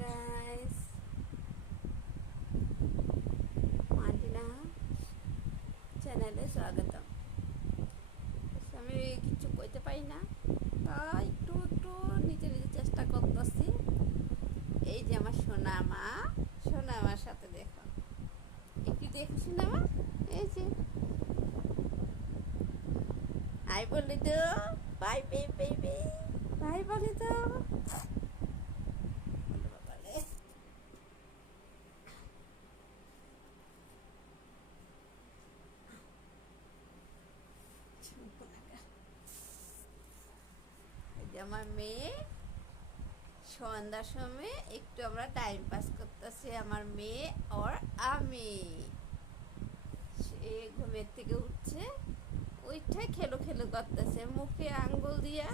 Guys, Martina চ্যানেলে স্বাগতম। আমি কিছু কইতে পারি না, তাই একটু একটু নিজে নিজে চেষ্টা করতেছি। এই যে আমার সোনামার সাথে দেখো, একটু দেখো সোনামা। এই যে আই বলি তো, বাই বেবি, বাই বলি তো। আমার মেয়ে সন্ধ্যার সময় একটু আমরা টাইম পাস করতেছি, আমার মেয়ে আর আমি। সে ঘুমের থেকে উঠছে, ওইটাই খেলো করতেছে, মুখে আঙ্গুল দিয়া